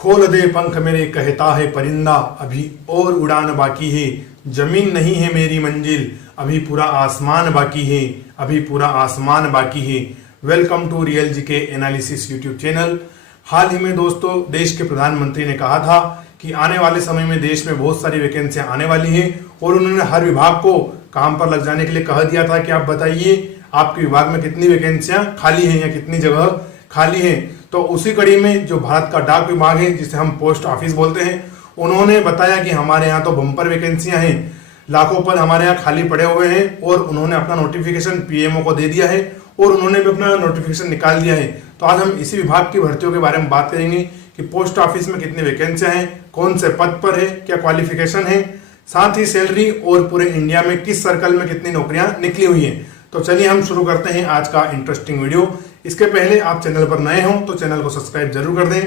खोल दे पंख मेरे कहता है परिंदा, अभी और उड़ान बाकी है। जमीन नहीं है मेरी मंजिल, अभी पूरा आसमान बाकी है। अभी पूरा आसमान बाकी है। Welcome to real GK analysis YouTube channel. हाल ही में दोस्तों देश के प्रधानमंत्री ने कहा था कि आने वाले समय में देश में बहुत सारी वैकेंसियां आने वाली हैं और उन्होंने हर विभाग को काम पर लग जाने के लिए कह दिया था कि आप बताइए आपके विभाग में कितनी वैकेंसियां खाली हैं या कितनी जगह खाली हैं। तो उसी कड़ी में जो भारत का डाक विभाग है जिसे हम पोस्ट ऑफिस बोलते हैं, उन्होंने बताया कि हमारे यहाँ तो बम्पर वैकेंसियां हैं, लाखों पद हमारे यहाँ खाली पड़े हुए हैं और उन्होंने अपना नोटिफिकेशन पीएमओ को दे दिया है और उन्होंने भी अपना नोटिफिकेशन निकाल दिया है। तो आज हम इसी विभाग की भर्तियों के बारे में बात करेंगे कि पोस्ट ऑफिस में कितनी वैकेंसियां हैं, कौन से पद पर है, क्या क्वालिफिकेशन है, साथ ही सैलरी और पूरे इंडिया में किस सर्कल में कितनी नौकरियां निकली हुई हैं। तो चलिए हम शुरू करते हैं आज का इंटरेस्टिंग वीडियो। इसके पहले आप चैनल पर नए हो तो चैनल को सब्सक्राइब जरूर कर दें।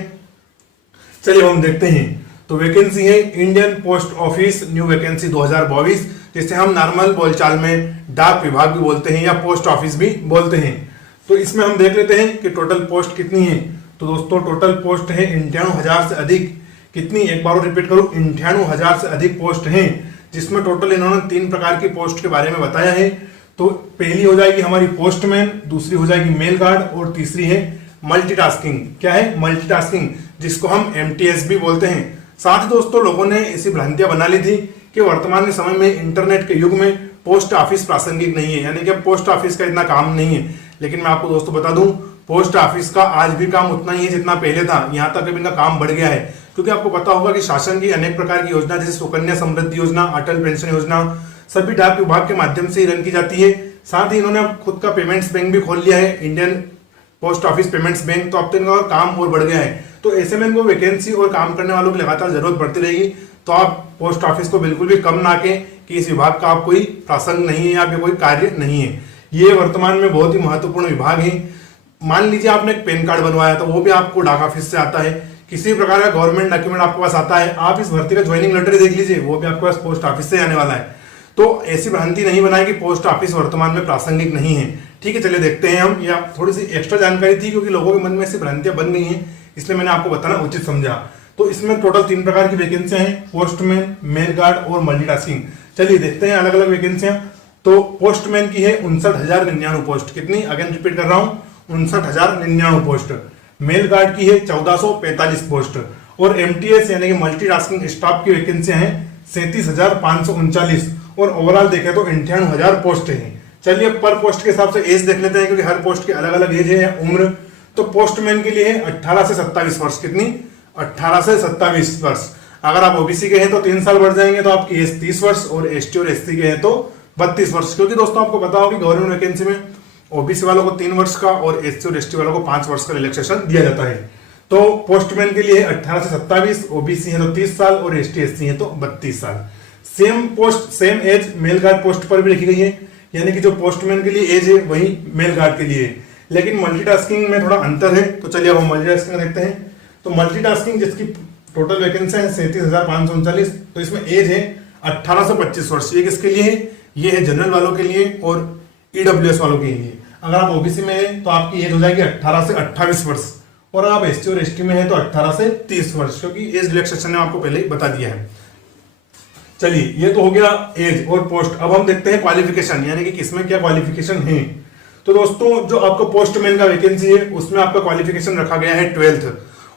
चलिए हम देखते हैं। तो वैकेंसी है Indian post office new vacancy 2022, जिसे हम नॉर्मल बोलचाल में डाक विभाग भी बोलते हैं या पोस्ट ऑफिस भी बोलते हैं। तो इसमें हम देख लेते हैं कि टोटल पोस्ट कितनी है। तो दोस्तों टोटल पोस्ट है 98,000 से अधिक। कितनी, एक बार रिपीट करूं, 98,000 से अधिक पोस्ट हैं, जिसमें टोटल इन्होंने 3 प्रकार की पोस्ट के बारे में बताया है। तो पहली हो जाएगी हमारी पोस्टमैन, दूसरी हो जाएगी मेल गार्ड और तीसरी है मल्टीटास्किंग। क्या है? मल्टीटास्किंग, जिसको हम एमटीएस भी बोलते हैं। साथ ही दोस्तों लोगों ने ऐसी भ्रांतियां बना ली थी कि वर्तमान के समय में इंटरनेट के युग में पोस्ट ऑफिस प्रासंगिक नहीं है, यानी कि पोस्ट ऑफिस का इतना काम नहीं है। लेकिन मैं आपको दोस्तों बता दूं, पोस्ट ऑफिस का आज भी काम उतना ही है जितना पहले था। यहाँ तक अभी इनका काम बढ़ गया है, क्योंकि आपको पता होगा कि शासन की अनेक प्रकार की योजना जैसे सुकन्या समृद्धि योजना, अटल पेंशन योजना सभी डाक विभाग के माध्यम से ही रन की जाती है। साथ ही इन्होंने अब खुद का पेमेंट्स बैंक भी खोल लिया है, Indian post office payments bank. तो अब तो इनका काम और बढ़ गया है। तो ऐसे में इनको वैकेंसी और काम करने वालों की लगातार जरूरत बढ़ती रहेगी। तो आप पोस्ट ऑफिस को बिल्कुल भी कम ना के कि इस विभाग का आप कोई प्रासंग नहीं है या कोई कार्य नहीं है। ये वर्तमान में बहुत ही महत्वपूर्ण विभाग है। मान लीजिए आपने एक पैन कार्ड बनवाया तो वो भी आपको डाक ऑफिस से आता है। किसी प्रकार का गवर्नमेंट डॉक्यूमेंट आपके पास आता है, आप इस भर्ती का ज्वाइनिंग लेटर देख लीजिए, वो भी आपके पास पोस्ट ऑफिस से आने वाला है। तो ऐसी भ्रांति नहीं बनाए कि पोस्ट ऑफिस वर्तमान में प्रासंगिक नहीं है। ठीक है, चलिए देखते हैं हम। या थोड़ी सी एक्स्ट्रा जानकारी थी क्योंकि लोगों के मन में ऐसी भ्रांतियां बन गई हैं, इसलिए मैंने आपको बताना उचित समझा। तो इसमें टोटल 3 प्रकार की वैकेंसियां हैं, पोस्टमैन, मेल गार्ड और मल्टीटास्किंग। चलिए देखते हैं अलग अलग वैकेंसियां। तो पोस्टमैन की है 59,099 पोस्ट। कितनी? अगेन रिपीट कर रहा हूं, 59,099 पोस्ट। मेल गार्ड की है 1445 पोस्ट और एमटीएस यानी कि मल्टीटास्किंग स्टाफ की वैकेंसियां हैं 37,539 और ओवरऑल देखें तो 98,000 पोस्ट हैं। चलिए पर पोस्ट के हिसाब से एज देख लेते हैं, क्योंकि हर पोस्ट के अलग अलग एज है, उम्र। तो पोस्टमैन के लिए है 18 से 27 वर्ष। कितनी? 18 से 27 वर्ष। अगर आप ओबीसी के हैं तो 3 साल बढ़ जाएंगे, तो आपकी एज 30 वर्ष और एसटी और एससी के हैं तो 32 वर्ष। क्योंकि दोस्तों आपको पता होगा कि गवर्नमेंट वैकेंसी में ओबीसी वालों को 3 वर्ष का और एससी और एसटी वालों को 5 वर्ष का रिलैक्सेशन दिया जाता है। तो पोस्टमैन के लिए 18 से 27, ओबीसी है तो 30 साल और एसटी एससी है तो 32 साल। Same post same age mail guard post पर भी लिखी गई है, यानी कि जो पोस्टमैन के लिए एज है वही मेल गार्ड के लिए है। लेकिन मल्टीटास्किंग में थोड़ा अंतर है। तो चलिए अब हम मल्टीटास्किंग देखते हैं। तो मल्टीटास्किंग जिसकी टोटल वैकेंसी है 37,539, तो इसमें एज है 18 से 25 वर्ष। ये किसके लिए है? ये है जनरल वालों के लिए और ईडब्ल्यूएस वालों के लिए। अगर आप ओबीसी में हैं तो आपकी एज हो जाएगी 18 से 28 वर्ष और आप एसटी और एसटी में हैं तो 18 से 30 वर्ष, क्योंकि एज रिलैक्सेशन ने आपको पहले ही बता दिया है। चलिए ये तो हो गया एज और पोस्ट। अब हम देखते हैं क्वालिफिकेशन, यानी कि किसमें क्या क्वालिफिकेशन है। तो दोस्तों जो आपका पोस्टमैन का वैकेंसी है उसमें आपका क्वालिफिकेशन रखा गया है 12th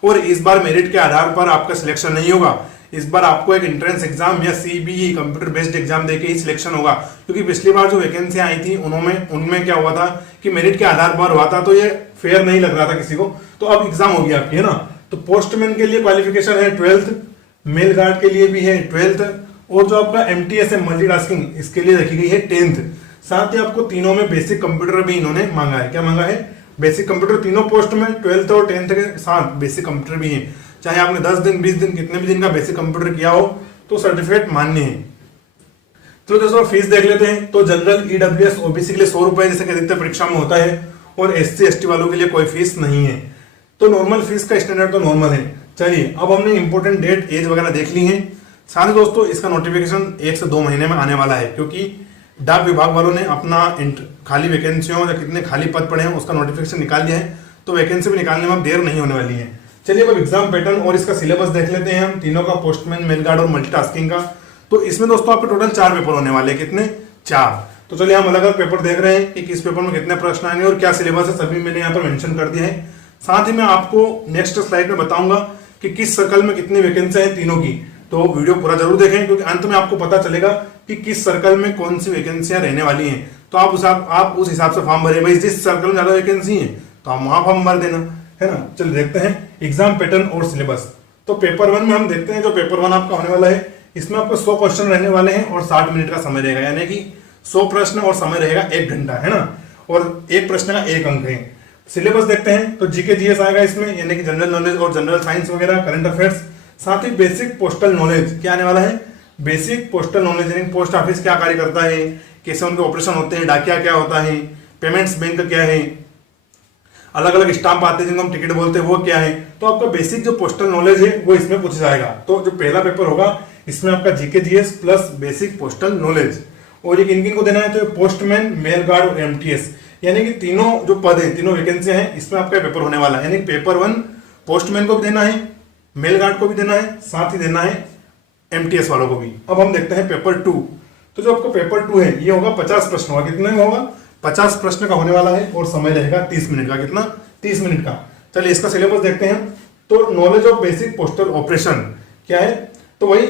और इस बार मेरिट के आधार पर आपका सिलेक्शन नहीं होगा। इस बार आपको एक एंट्रेंस एग्जाम या सीबीई कंप्यूटर बेस्ड एग्जाम देके ही सिलेक्शन होगा, क्योंकि पिछली बार जो वैकेंसी आई थी उनमें क्या हुआ था कि मेरिट के आधार पर हुआ था, तो ये फेयर नहीं लग रहा था किसी को। तो अब एग्जाम होगी आपकी, है ना। तो पोस्टमैन के लिए क्वालिफिकेशन है 12th, मेल गार्ड के लिए भी है 12th और जो आपका एमटीएस है मल्टीटास्किंग इसके लिए रखी गई है 10th। साथ ही आपको तीनों में बेसिक कंप्यूटर भी इन्होंने मांगा है। क्या मांगा है? Basic computer. तीनों पोस्ट में 12th और 10th के साथ बेसिक कंप्यूटर भी है। चाहे आपने 10 दिन 20 दिन कितने भी दिन का बेसिक कंप्यूटर किया हो तो सर्टिफिकेट मान्य है। तो दोस्तों फीस देख लेते हैं। तो जनरल, ईडब्ल्यूएस, ओबीसी के लिए 100 रुपए जैसे कि अधिकतर परीक्षा में होता है और एससी एसटी वालों के लिए कोई फीस नहीं है। तो नॉर्मल फीस का स्टैंडर्ड तो नॉर्मल है। चलिए अब हमने इंपोर्टेंट डेट, एज वगैरह देख ली है। साथ ही दोस्तों इसका नोटिफिकेशन 1 से 2 महीने में आने वाला है, क्योंकि डाक विभाग वालों ने अपना खाली वैकेंसियों या कितने खाली पद पड़े हैं उसका नोटिफिकेशन निकाल दिया है। तो वैकेंसी भी निकालने में अब देर नहीं होने वाली है। चलिए अब एग्जाम पैटर्न और इसका सिलेबस देख लेते हैं हम तीनों का, पोस्टमैन, मेल गार्ड और मल्टीटास्किंग का। तो इसमें दोस्तों आपके टोटल 4 पेपर होने वाले हैं। कितने? 4। तो चलिए हम अलग अलग पेपर देख रहे हैं कि किस पेपर में कितने प्रश्न आएंगे और क्या सिलेबस है, सभी मैंने यहाँ पर मेंशन कर दिया है। साथ ही मैं आपको नेक्स्ट स्लाइड में बताऊंगा कि किस सर्कल में कितनी वैकेंसी है तीनों की। तो वीडियो पूरा जरूर देखें क्योंकि अंत में आपको पता चलेगा कि किस सर्कल में कौन सी वैकेंसियां रहने वाली हैं। तो आप उस हिसाब से फॉर्म भरें। भाई जिस सर्कल में ज्यादा वैकेंसी है तो आप वहां फॉर्म भर देना, है ना। चलिए देखते हैं एग्जाम पैटर्न और सिलेबस। तो पेपर 1 में हम देखते हैं, जो पेपर 1 आपका होने वाला है इसमें आपको 100 क्वेश्चन रहने वाले हैं और 60 मिनट का समय रहेगा, यानी कि 100 प्रश्न और समय रहेगा 1 घंटा, है ना। और एक प्रश्न का 1 अंक है। सिलेबस देखते हैं तो जीके जीएस आएगा इसमें, यानी कि जनरल नॉलेज और जनरल साइंस वगैरह, करंट अफेयर्स। साथ ही बेसिक पोस्टल नॉलेज क्या आने वाला है, बेसिक पोस्टल नॉलेज, यानी पोस्ट ऑफिस क्या कार्य करता है, कैसे उनके ऑपरेशन होते हैं, डाकिया क्या होता है, पेमेंट्स बैंक क्या है, अलग अलग स्टाम्प आते हैं जिनको हम टिकट बोलते हैं वो क्या है। तो आपका बेसिक जो पोस्टल नॉलेज है वो इसमें पूछा जाएगा। तो जो पहला पेपर होगा इसमें आपका GK GS plus basic postal knowledge. और ये किन किन को देना है, तो पोस्टमैन, मेल गार्ड और एमटीएस, यानी कि तीनों जो पद है, तीनों वैकेंसी हैं, इसमें आपका पेपर होने वाला है। यानी पेपर 1 पोस्टमैन को भी देना है, मेल गार्ड को भी देना है, साथ ही देना है एमटीएस वालों को भी। अब हम देखते हैं पेपर 2। तो जो आपका पेपर 2 है ये होगा 50 प्रश्न होगा। कितने में होगा? 50 प्रश्न का होने वाला है और समय रहेगा 30 मिनट का। कितना? 30 मिनट का। चलिए इसका सिलेबस देखते हैं। तो knowledge of basic postal operation क्या है, तो वही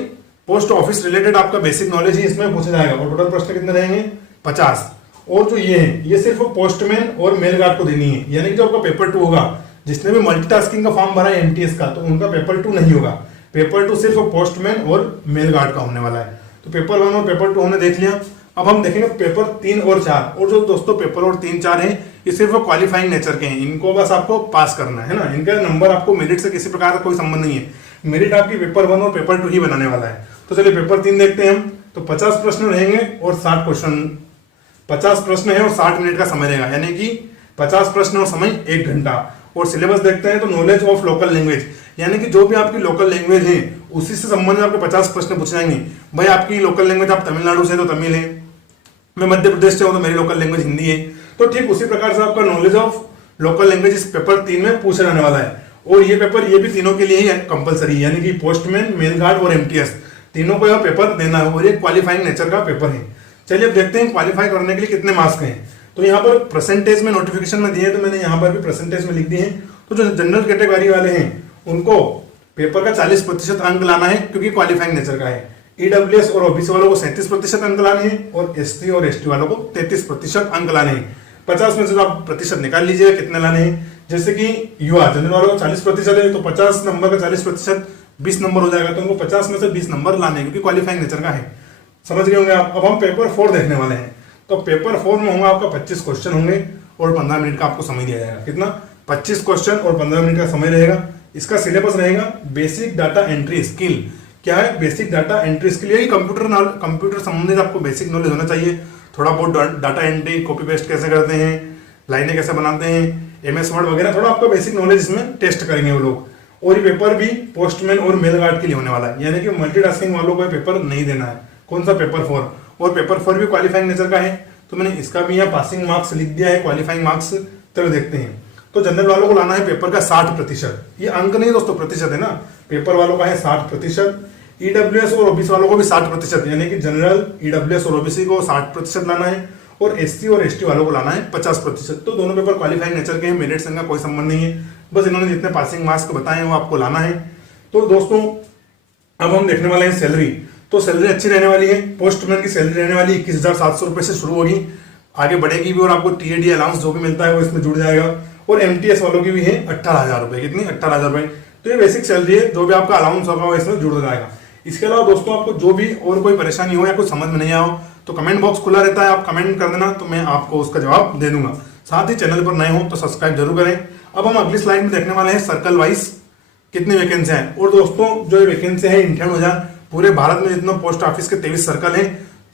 पोस्ट ऑफिस रिलेटेड आपका बेसिक नॉलेज ही इसमें पूछा जाएगा। और टोटल प्रश्न कितने रहेंगे? 50। और जो ये है ये सिर्फ पोस्टमैन और मेल गार्ड को देनी है, यानी कि जो आपका पेपर 2 होगा, जिसने भी मल्टीटास्किंग का फॉर्म भरा है एमटीएस का, तो उनका पेपर 2 नहीं होगा। पेपर 2 सिर्फ पोस्टमैन और मेल गार्ड का होने वाला है। तो पेपर 1 और पेपर 2 हमने देख लिया। अब हम देखेंगे पेपर 3 और 4। और जो दोस्तों पेपर और 3, 4 हैं ये सिर्फ क्वालिफाइंग नेचर के हैं, इनको बस आपको पास करना है ना। इनका नंबर आपको मेरिट से किसी प्रकार का कोई संबंध नहीं है। मेरिट आपकी पेपर 1 और पेपर 2 ही बनाने वाला है। तो चलिए पेपर 3 देखते हैं हम। तो 50 प्रश्न रहेंगे और 60 क्वेश्चन, 50 प्रश्न है और 60 मिनट का समय रहेगा, यानी कि 50 प्रश्न और समय 1 घंटा। और सिलेबस देखते हैं तो नॉलेज ऑफ लोकल लैंग्वेज, यानी कि जो भी आपकी लोकल लैंग्वेज है उसी से संबंधित आपके 50 प्रश्न पूछे जाएंगे। भाई आपकी लोकल लैंग्वेज, आप तमिलनाडु से तो तमिल है, मैं मध्य प्रदेश से हूं तो मेरी लोकल लैंग्वेज हिंदी है। तो ठीक उसी प्रकार से आपका नॉलेज ऑफ लोकल लैंग्वेज इस पेपर 3 में पूछा जाने वाला है। और ये पेपर ये भी तीनों के लिए ही कंपलसरी, यानी कि पोस्टमैन, मेल गार्ड और एमटीएस तीनों को यह पेपर देना है और ये क्वालिफाइंग नेचर का पेपर है। चलिए अब देखते हैं क्वालिफाई करने के लिए कितने मार्क्स हैं। तो यहाँ पर परसेंटेज में नोटिफिकेशन में दिए, तो मैंने यहाँ पर भी परसेंटेज में लिख दिए हैं। तो जो जनरल कैटेगरी वाले हैं उनको पेपर का 40% अंक लाना है क्योंकि क्वालिफाइंग नेचर का है। ईडब्ल्यूएस और ओबीसी वालों को 37% अंक लाने हैं और एसटी और एसटी वालों को 33% अंक लाने हैं। 50 में से आप प्रतिशत निकाल लीजिएगा कितने लाने हैं। जैसे कि युवा जनरल वालों को 40% है तो 50 नंबर का 40% 20 नंबर हो जाएगा। तो उनको 50 में से 20 नंबर लाने हैं क्योंकि क्वालिफाइंग नेचर का है। समझ गए होंगे आप। अब हम पेपर 4 देखने वाले हैं। तो पेपर 4 में होगा आपका 25 क्वेश्चन होंगे और 15 मिनट का आपको समय दिया जाएगा। कितना? 25 क्वेश्चन और 15 मिनट का समय रहेगा। इसका सिलेबस रहेगा बेसिक डाटा एंट्री स्किल। क्या है? बेसिक डाटा एंट्री स्किल, यही कंप्यूटर संबंधित आपको बेसिक नॉलेज होना चाहिए। थोड़ा बहुत डाटा एंट्री, कॉपी पेस्ट कैसे करते हैं, लाइनें कैसे बनाते हैं, एमएस वर्ड वगैरह, थोड़ा आपका बेसिक नॉलेज इसमें टेस्ट करेंगे वो लोग। और ये पेपर भी पोस्टमैन और मेल गार्ड के लिए होने वाला है, यानी कि मल्टीटास्किंग वालों को पेपर नहीं देना है। कौन सा? पेपर 4। और पेपर 4 भी क्वालिफाइंग नेचर का है, तो मैंने इसका भी यहाँ पासिंग मार्क्स लिख दिया है, क्वालिफाइंग मार्क्स। चलो देखते हैं। तो जनरल वालों को लाना है पेपर का 60%, ये अंक नहीं दोस्तों, प्रतिशत है ना। पेपर वालों का है 60%। ईडब्ल्यूएस और ओबीसी वालों को भी 60%, यानी कि जनरल, ईडब्ल्यूएस और ओबीसी को 60% लाना है और एससी और एसटी वालों को लाना है 50%। तो दोनों पेपर क्वालिफाइंग नेचर के हैं, मेरिट से इनका कोई संबंध नहीं है। बस इन्होंने जितने पासिंग मार्क्स बताए हैं वो आपको लाना है। तो दोस्तों अब हम देखने वाले हैं सैलरी। तो सैलरी अच्छी रहने वाली है। पोस्टमैन की सैलरी रहने वाली 21,700 रुपए से शुरू होगी, आगे बढ़ेगी भी और आपको टीएडी अलाउंस जो भी मिलता है वो इसमें जुड़ जाएगा। और एमटीएस वालों की भी है 18,000 रुपए। कितनी? 18,000 रुपए। तो ये बेसिक सैलरी है, जो भी आपका अलाउंस होगा वो इसमें जुड़ जाएगा। इसके अलावा दोस्तों आपको जो भी और कोई परेशानी हो या कुछ समझ में नहीं आया हो तो कमेंट बॉक्स खुला रहता है, आप कमेंट कर देना, तो मैं आपको उसका जवाब दे दूंगा। साथ ही चैनल पर नए हो तो सब्सक्राइब जरूर करें। अब हम अगली स्लाइड में देखने वाले हैं सर्कल वाइज कितनी वैकेंसी है। और दोस्तों जो ये वैकेंसी है 58,000 पूरे भारत में जितना पोस्ट ऑफिस के 23 सर्कल है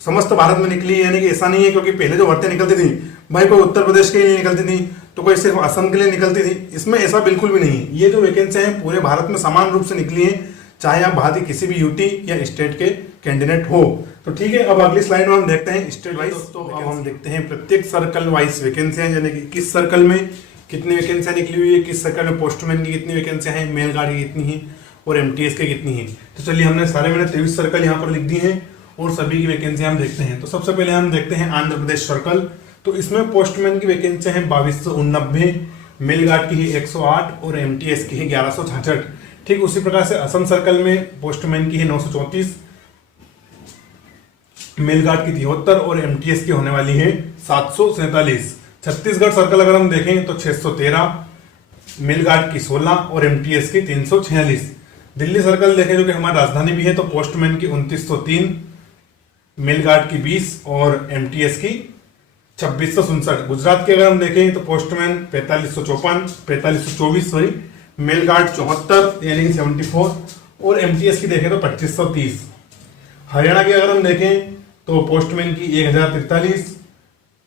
समस्त भारत में निकली है। यानी कि ऐसा नहीं है क्योंकि पहले जो भर्तियां निकलती थी भाई कोई उत्तर प्रदेश के लिए निकलती थी तो कोई सिर्फ असम के लिए निकलती थी, इसमें ऐसा बिल्कुल भी नहीं है। ये जो वैकेंसी है पूरे भारत में समान रूप से निकली है, चाहे आप भारत के किसी भी यूटी या स्टेट के कैंडिडेट हो। तो ठीक है, अब अगली स्लाइड में हम देखते हैं स्टेट वाइज। तो अब हम देखते हैं प्रत्येक सर्कल वाइज वैकेंसी है, यानी कि किस सर्कल में कितनी वैकेंसियां निकली हुई है, किस सर्कल में पोस्टमैन की कितनी वैकेंसियां हैं, मेल गार्ड की कितनी है और एमटीएस के कितनी है। तो चलिए हमने सारे मैंने 23 सर्कल यहाँ पर लिख दी हैं और सभी की वैकेंसी हम देखते हैं। तो सबसे पहले हम देखते हैं आंध्र प्रदेश सर्कल। तो इसमें पोस्टमैन की वैकेंसी है 2289, मेल गार्ड की है 108 और एमटीएस की है 1166। ठीक उसी प्रकार से असम सर्कल में पोस्टमैन की है 934, मेल गार्ड की 73 और एमटीएस की होने वाली है 747। छत्तीसगढ़ सर्कल अगर हम देखें तो 613, मेल गार्ड की 16 और एमटीएस की 346। दिल्ली सर्कल देखें जो कि हमारी राजधानी भी है तो पोस्टमैन की 2903, मेल गार्ड की 20 और एमटीएस की 2667। गुजरात के अगर हम देखें तो पोस्टमैन 4524 सॉरी, मेल गार्ड 74 यानी कि 74 और एमटीएस की देखें तो 2530। हरियाणा की अगर हम देखें तो पोस्टमैन की 1043,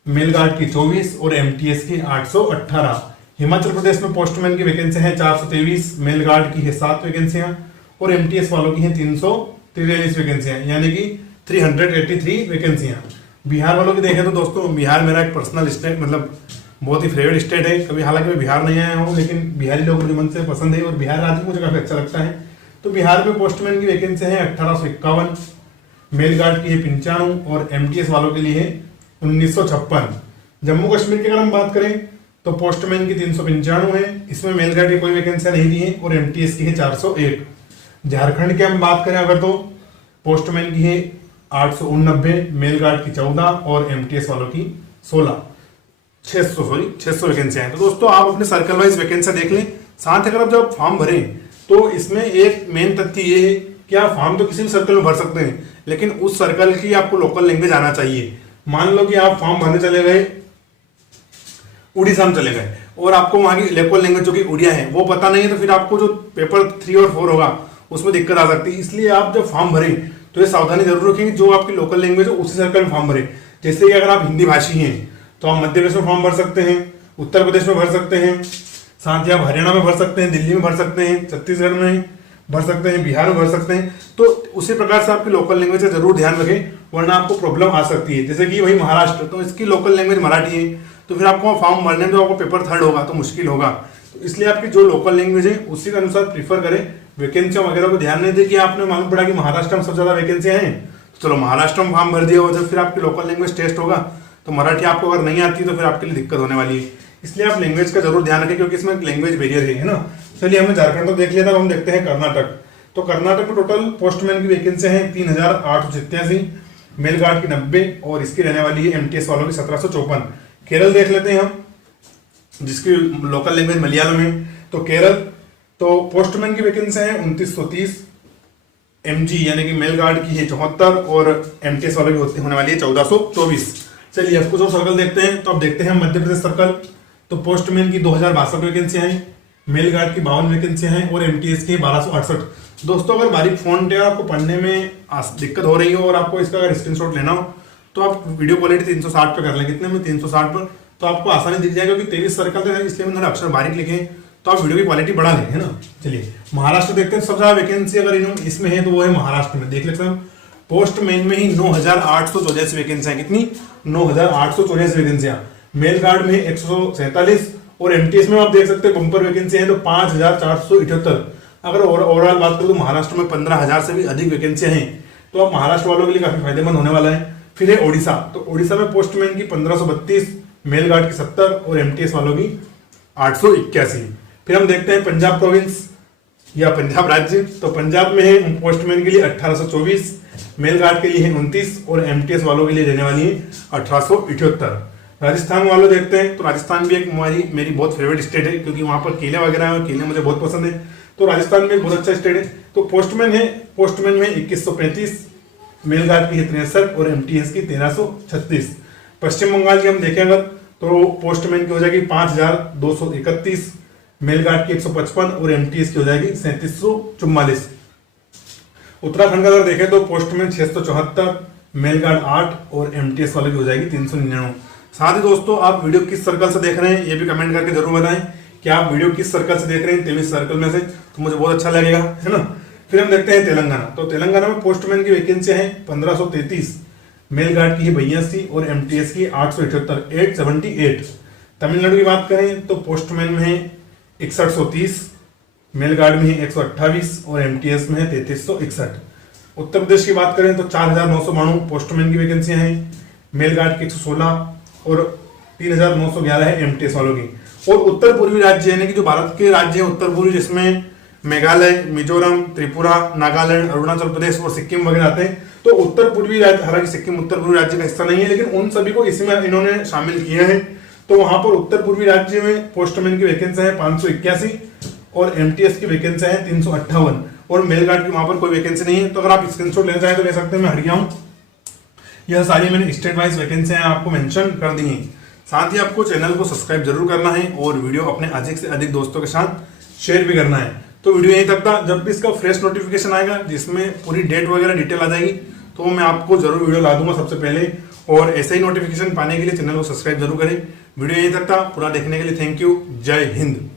मेल गार्ड की 24 और एमटीएस की 818। हिमाचल प्रदेश में पोस्टमैन की वैकेंसी है 423, मेल गार्ड की है 7 वैकेंसियां और एमटीएस वालों की है 343 वैकेंसियां यानी कि 383 वैकेंसियां। बिहार वालों की देखें तो दोस्तों बिहार मेरा एक पर्सनल स्टेट मतलब बहुत ही फेवरेट स्टेट है। कभी हालांकि मैं बिहार नहीं आया हूँ लेकिन बिहारी लोग मुझे मन से पसंद है और बिहार राज्य मुझे काफी अच्छा लगता है। तो बिहार में पोस्टमैन की वैकेंसी है 1851, मेल गार्ड की है 95 और एमटीएस वालों के लिए है 1956। जम्मू कश्मीर की अगर हम बात करें तो पोस्टमैन की 395 है, इसमें मेल गार्ड की कोई वैकेंसी नहीं दी है और एमटीएस की है 401। झारखंड की हम बात करें अगर तो पोस्टमैन की है 889, मेल गार्ड की 14 और एमटीएस वालों की 16। 600 वैकेंसियां हैं। तो दोस्तों आप अपने सर्कल वाइज वैकेंसियां देख लें। साथ अगर आप जब फॉर्म भरें तो इसमें एक मेन तथ्य ये है कि आप फॉर्म तो किसी भी सर्कल में भर सकते हैं लेकिन उस सर्कल की आपको लोकल लैंग्वेज आना चाहिए। मान लो कि आप फॉर्म भरने चले गए उड़ीसा में चले गए और आपको वहां की लोकल लैंग्वेज जो कि उड़िया है वो पता नहीं है तो फिर आपको जो पेपर 3 और 4 होगा उसमें दिक्कत आ सकती है। इसलिए आप जब फॉर्म भरें तो ये सावधानी जरूर रखें कि जो आपकी लोकल लैंग्वेज है उसी सर्कल में फॉर्म भरें। जैसे कि अगर आप हिंदी भाषी हैं तो आप मध्य प्रदेश में फॉर्म भर सकते हैं, उत्तर प्रदेश में भर सकते हैं, साथ ही आप हरियाणा में भर सकते हैं, दिल्ली में भर सकते हैं, छत्तीसगढ़ में भर सकते हैं, बिहार में भर सकते हैं। तो उसी प्रकार से आपकी लोकल लैंग्वेज का जरूर ध्यान रखें वरना आपको प्रॉब्लम आ सकती है। जैसे कि वही महाराष्ट्र तो इसकी लोकल लैंग्वेज मराठी है तो फिर आपको फॉर्म भरने में जो आपको पेपर 3rd होगा तो मुश्किल होगा। तो इसलिए आपकी जो लोकल लैंग्वेज है उसी के अनुसार प्रीफर करें। वैकेंसियां वगैरह को ध्यान नहीं दे कि आपने मालूम पड़ा कि महाराष्ट्र में सबसे ज्यादा वैकेंसियां हैं तो चलो महाराष्ट्र में फॉर्म भर दिया हो, जब फिर आपकी लोकल लैंग्वेज टेस्ट होगा तो मराठी आपको अगर नहीं आती तो फिर आपके लिए दिक्कत होने वाली है। इसलिए आप लैंग्वेज का जरूर ध्यान रखें क्योंकि इसमें लैंग्वेज बैरियर है ना। चलिए हमने झारखंड तो देख लिया था, हम देखते हैं कर्नाटक। तो कर्नाटक में टोटल पोस्टमैन की वैकेंसी है 3887, मेल गार्ड की 90 और इसकी रहने वाली है एमटीएस वालों की 1754। केरल देख लेते हैं हम जिसकी लोकल लैंग्वेज मलयालम है। तो केरल तो पोस्टमैन की वैकेंसी है 2930, एमजी यानी कि मेल गार्ड की है 74 और एमटीएस वालों की होने वाली है 1424। चलिए अब कुछ और सर्कल देखते हैं। तो अब देखते हैं मध्य प्रदेश सर्कल। तो पोस्टमैन की 2062 वैकेंसियां हैं, मेल गार्ड की 52 वैकेंसियां हैं और एमटीएस की 1268। दोस्तों अगर बारीक फॉन्ट है आपको पढ़ने में दिक्कत हो रही हो और आपको इसका अगर स्क्रीनशॉट लेना हो तो आप वीडियो क्वालिटी 360 पे कर लें। कितने में 360 पर तो आपको आसानी दिख जाएगा क्योंकि 23 सर्कल है इसलिए मैंने अक्षर बारीक लिखे तो आप वीडियो की क्वालिटी बढ़ा लें, है ना। चलिए महाराष्ट्र देखते हैं। सबसे ज्यादा वैकेंसी अगर इसमें है तो वो है महाराष्ट्र में। देख लेते हैं पोस्टमैन में ही 9884 वैकेंसियां। कितनी? 9884 वैकेंसियां। मेल गार्ड में 147 और एमटीएस में आप देख सकते हैं बम्पर वैकेंसी है तो 5478। अगर ओवरऑल बात करूं तो महाराष्ट्र में 15,000 से भी अधिक वैकेंसियां हैं तो अब महाराष्ट्र वालों के लिए काफी फायदेमंद होने वाला है। फिर है ओडिशा। तो ओडिशा में पोस्टमैन की 1532, मेल गार्ड की 70 और एमटीएस वालों की 881। फिर हम देखते हैं पंजाब प्रोविंस या पंजाब राज्य। तो पंजाब में है पोस्टमैन के लिए 1824, मेल गार्ड के लिए है 29 और एमटीएस वालों के लिए रहने वाली है 1878। राजस्थान वालों देखते हैं। तो राजस्थान भी एक मेरी बहुत फेवरेट स्टेट है क्योंकि वहां पर केले वगैरह है और केले मुझे बहुत पसंद है। तो राजस्थान में बहुत अच्छा स्टेट है। तो पोस्टमैन में 2135, मेल गार्ड की है 63 और एमटीएस की 1336। पश्चिम बंगाल की हम देखें अगर तो पोस्टमैन की हो जाएगी 5231, मेल गार्ड की 155 और एमटीएस की हो जाएगी 3744। उत्तराखंड का अगर देखें तो पोस्टमैन 674, मेल गार्ड 8 और एमटीएस वाले की हो जाएगी 399। साथ ही दोस्तों आप वीडियो किस सर्कल से देख रहे हैं ये भी कमेंट करके जरूर बताएं कि आप वीडियो किस सर्कल से देख रहे हैं 23 सर्कल में से, तो मुझे बहुत अच्छा लगेगा, है ना। फिर हम देखते हैं तेलंगाना। तो तेलंगाना में पोस्टमैन की वैकेंसी है 1533, मेल गार्ड की है 82 और एमटीएस की 878। तमिलनाडु की बात करें तो पोस्टमैन में है 6130, मेल गार्ड में है 128 और एमटीएस में है 3361। उत्तर प्रदेश की बात करें तो 4992 पोस्टमैन की वैकेंसियां हैं, मेल गार्ड की 116 और 3911 है एमटीएस वालों की। और उत्तर पूर्वी राज्य यानी कि जो भारत के राज्य है उत्तर पूर्वी, जिसमें मेघालय, मिजोरम, त्रिपुरा, नागालैंड, अरुणाचल प्रदेश और सिक्किम वगैरह आते हैं। तो उत्तर पूर्वी राज्य, हालांकि सिक्किम उत्तर पूर्वी राज्य का हिस्सा नहीं है, लेकिन उन सभी को इसमें इन्होंने शामिल किया है। तो वहां पर उत्तर पूर्वी राज्य में पोस्टमैन की वैकेंसी है 581 और एमटीएस की वैकेंसी है 358 और मेल गार्ड की वहां पर कोई वैकेंसी नहीं है। तो अगर आप स्क्रीनशॉट लेना चाहें तो ले सकते हैं, मैं हट गया हूं। यह सारी मैंने स्टेट वाइज वैकेंसी आपको मेंशन कर दी हैं। साथ ही आपको चैनल को सब्सक्राइब जरूर करना है और वीडियो अपने अधिक से अधिक दोस्तों के साथ शेयर भी करना है। तो वीडियो यहीं तक था। जब भी इसका फ्रेश नोटिफिकेशन आएगा जिसमें पूरी डेट वगैरह डिटेल आ जाएगी तो मैं आपको जरूर वीडियो ला दूंगा सबसे पहले। और ऐसे ही नोटिफिकेशन पाने के लिए चैनल को सब्सक्राइब जरूर करें। वीडियो यहीं तक था। पूरा देखने के लिए थैंक यू। जय हिंद।